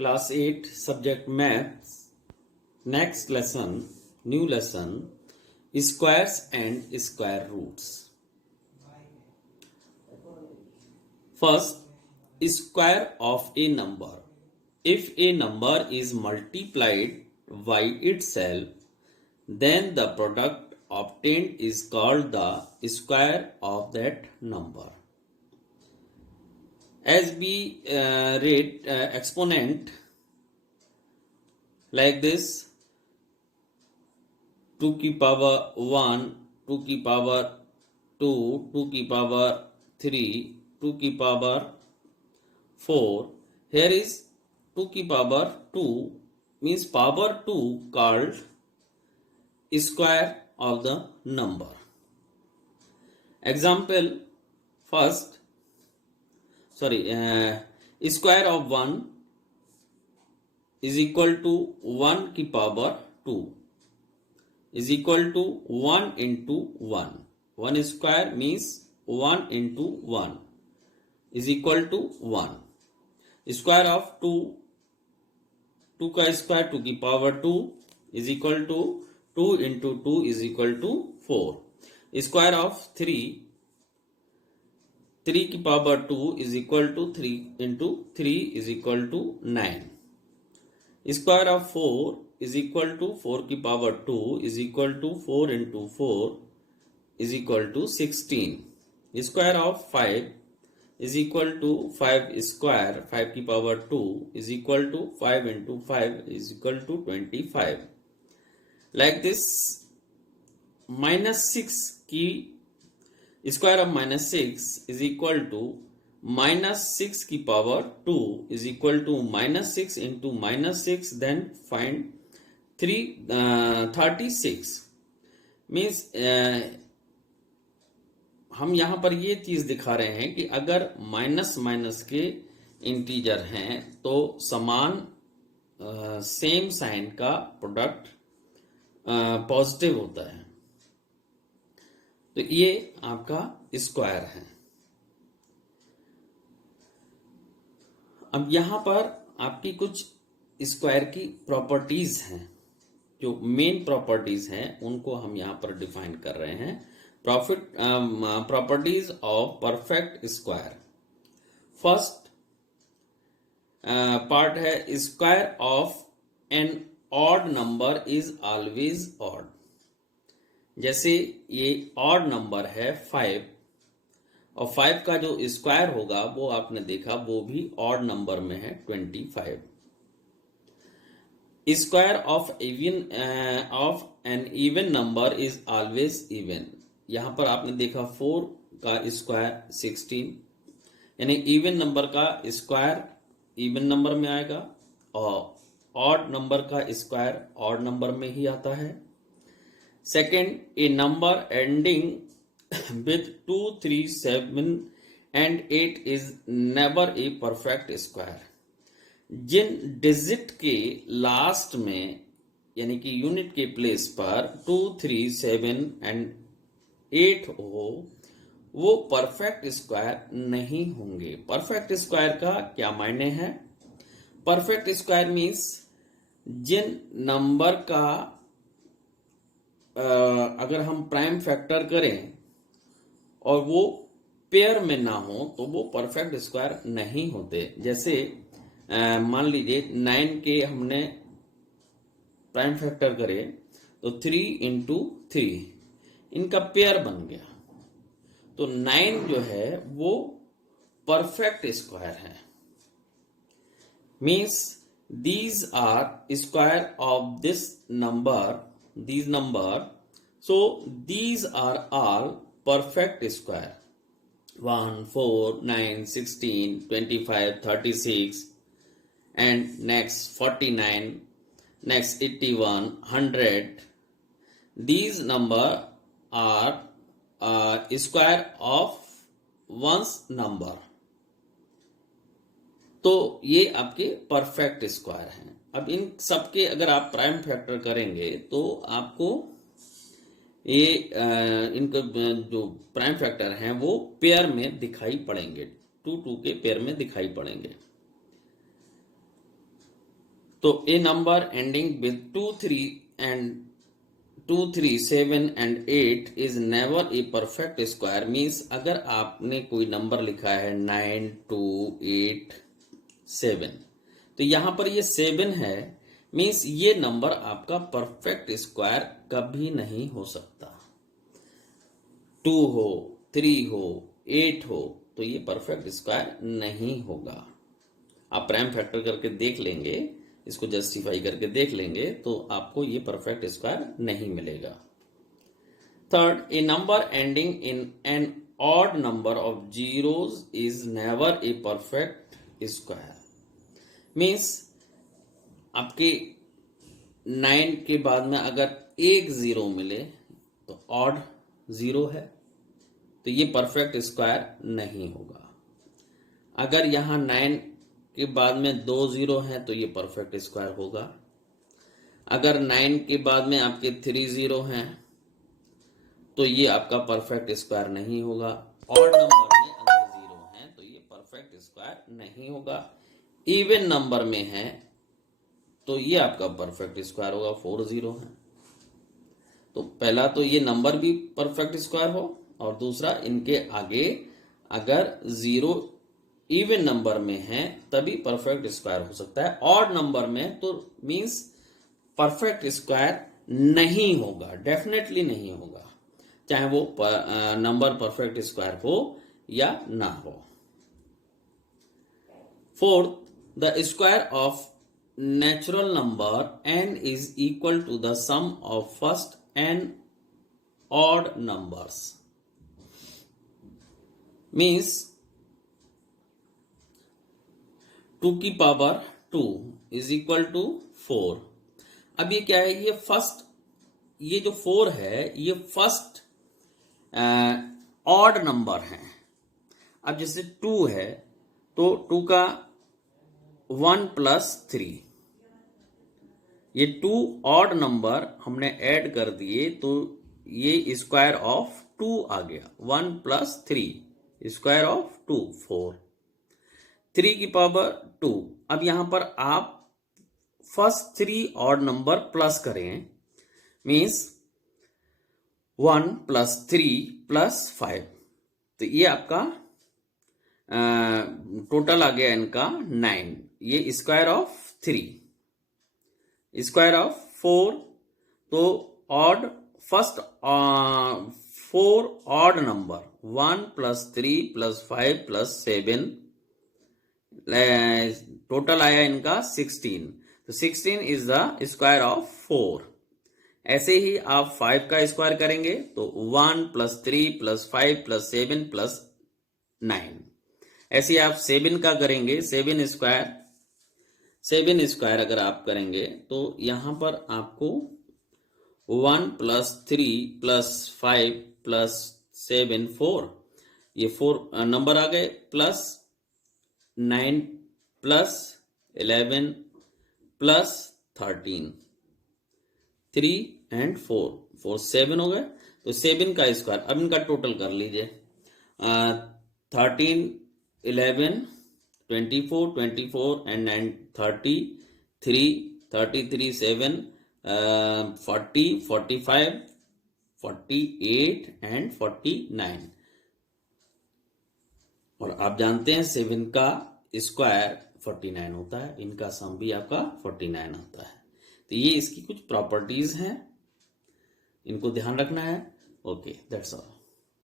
Class 8 subject maths. Next lesson, new lesson, squares and square roots. First, square of a number. If a number is multiplied by itself, then the product obtained is called the square of that number. As we read exponent like this, 2 की power 1, 2 की power 2, 2 की power 3, 2 की power 4. Here is 2 की power 2 means power 2 called square of the number. Example first, square of 1 is equal to 1 की power 2 is equal to 1 into 1. 1 square means 1 into 1 is equal to 1. Square of 2, 2 का square 2 की power 2 is equal to 2 into 2 is equal to 4. Square of 3, 3 की power 2 is equal to 3 into 3 is equal to 9. Square of 4 is equal to 4 की power 2 is equal to 4 into 4 is equal to 16. Square of 5 is equal to 5 square 5 की power 2 is equal to 5 into 5 is equal to 25. Like this, minus 6 की square of minus 6 is equal to minus 6 की power 2 is equal to minus 6 into minus 6, then find 36 means हम यहाँ पर ये चीज दिखा रहे हैं कि अगर माइनस माइनस के इंटीजर हैं तो समान सेम साइन का प्रोडक्ट पॉजिटिव होता है, तो ये आपका स्क्वायर है. अब यहां पर आपकी कुछ स्क्वायर की प्रॉपर्टीज हैं, जो मेन प्रॉपर्टीज हैं उनको हम यहां पर डिफाइन कर रहे हैं. Properties of perfect square. First part है square of an odd number is always odd. जैसे ये ऑड नंबर है 5 और 5 का जो स्क्वायर होगा वो आपने देखा वो भी ऑड नंबर में है 25. Square of an even number is always even. यहां पर आपने देखा 4 का स्क्वायर 16, यानी इवन नंबर का स्क्वायर इवन नंबर में आएगा और ऑड नंबर का स्क्वायर ऑड नंबर में ही आता है. Second, a number ending with 2, 3, 7 and 8 is never a perfect square. जिन डिजिट के लास्ट में यानी कि यूनिट के प्लेस पर 2, 3, 7 and 8 हो वो परफेक्ट स्क्वायर नहीं होंगे. परफेक्ट स्क्वायर का क्या मायने है? परफेक्ट स्क्वायर मीन्स जिन नंबर का अगर हम प्राइम फैक्टर करें और वो पेयर में ना हो तो वो परफेक्ट स्क्वायर नहीं होते. जैसे मान लीजिए 9 के हमने प्राइम फैक्टर करे तो 3 into 3 इनका पेयर बन गया, तो 9 जो है वो परफेक्ट स्क्वायर है. Means these are square of this number, these number, so these are all perfect square. 1, 4, 9, 16, 25, 36 and next 49, next 81, 100. These number are square of one's number. तो ये आपके परफेक्ट स्क्वायर हैं. अब इन सबके अगर आप प्राइम फैक्टर करेंगे तो आपको ये इनका जो प्राइम फैक्टर हैं वो पेयर में दिखाई पड़ेंगे, 2, 2 के पेयर में दिखाई पड़ेंगे. तो a number ending with 2, 3, 7 and 8 is never a perfect square. Means अगर आपने कोई नंबर लिखा है 9, 2, 8, 7, तो यहां पर ये 7 है, मीन्स ये नंबर आपका परफेक्ट स्क्वायर कभी नहीं हो सकता। 2 हो, 3 हो, 8 हो, तो ये परफेक्ट स्क्वायर नहीं होगा। आप प्राइम फैक्टर करके देख लेंगे, इसको जस्टिफाई करके देख लेंगे, तो आपको ये परफेक्ट स्क्वायर नहीं मिलेगा। Third, A number ending in an odd number of zeros is never a perfect square. Means आपके 9 के बाद में अगर एक जीरो मिले तो ऑड जीरो है, तो ये परफेक्ट स्क्वायर नहीं होगा। अगर यहां 9 के बाद में 2 जीरो हैं तो ये परफेक्ट स्क्वायर होगा। अगर 9 के बाद में आपके 3 जीरो हैं तो ये आपका परफेक्ट स्क्वायर नहीं होगा। ऑड नंबर में अगर जीरो हैं तो ये परफेक्ट स्क्वायर नहीं होगा। इवन नंबर में है तो ये आपका परफेक्ट स्क्वायर होगा। 4 जीरो है तो पहला तो ये नंबर भी परफेक्ट स्क्वायर हो, और दूसरा इनके आगे अगर जीरो इवन नंबर में है तभी परफेक्ट स्क्वायर हो सकता है। ऑड नंबर में तो मींस परफेक्ट स्क्वायर नहीं होगा, डेफिनेटली नहीं होगा, चाहे वो नंबर परफेक्ट स्क्वायर हो या ना हो। Fourth, the square of natural number n is equal to the sum of first n odd numbers। Means 2 की पावर 2 इज इक्वल टू 4। अब ये क्या है, ये फर्स्ट, ये जो 4 है ये फर्स्ट ऑड नंबर है। अब जैसे 2 है तो 2 का 1 प्लस 3, ये 2 ऑड नंबर हमने ऐड कर दिए तो ये स्क्वायर ऑफ 2 आ गया। 1 प्लस 3 स्क्वायर ऑफ 2 4, 3 की पावर 2। अब यहां पर आप फर्स्ट 3 ऑड नंबर प्लस करें, मीन्स 1 प्लस 3 प्लस 5, तो ये आपका टोटल आ गया इनका 9। ये स्क्वायर ऑफ 3, स्क्वायर ऑफ 4, तो odd first 4 odd number 1 plus 3 plus 5 plus 7, total आया इनका 16। तो 16 इज द स्क्वायर ऑफ 4। ऐसे ही आप 5 का स्क्वायर करेंगे तो 1 प्लस 3 प्लस 5 प्लस 7 प्लस 9। ऐसे आप 7 का करेंगे, 7 स्क्वायर अगर आप करेंगे तो यहां पर आपको 1 प्लस 3 प्लस 5 प्लस 7 4, ये 4 नंबर आ गए, प्लस 9 प्लस 11 प्लस 13, 3 एंड 4 7 हो गए। तो 7 का स्क्वायर, अब इनका टोटल कर लीजिए, 13 11 24 24 एंड 9 30 3 33 7 40 45 48 एंड 49। और आप जानते हैं 7 का स्क्वायर 49 होता है, इनका सम भी आपका 49 आता है। तो ये इसकी कुछ प्रॉपर्टीज हैं, इनको ध्यान रखना है। Okay, that's all.